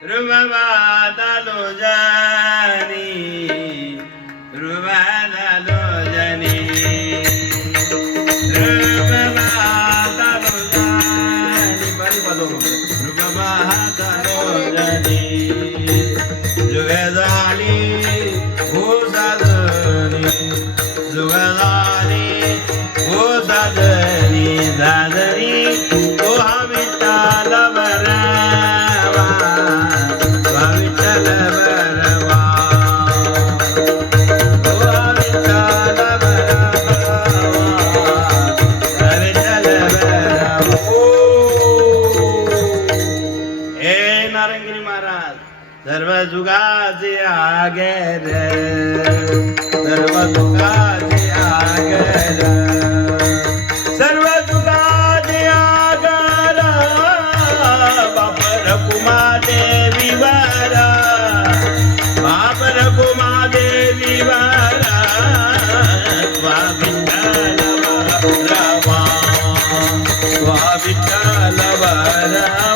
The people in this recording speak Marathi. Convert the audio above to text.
रुबाबादालो जानी रुबादालो जानी रुबाबादालो जानी बड़ी बात रुबाबादालो जानी जुगदानी भूसादनी जुगदानी भूसादनी दादनी तो हमिताल बरावा सर्व जुगाचे आगर सर्व जुगाचे आगर सर्व जुगाचे आगर बापर कुमा देवी वारा बापर कुमा देवी वारा विठ्ठल वारा विठ्ठल वारा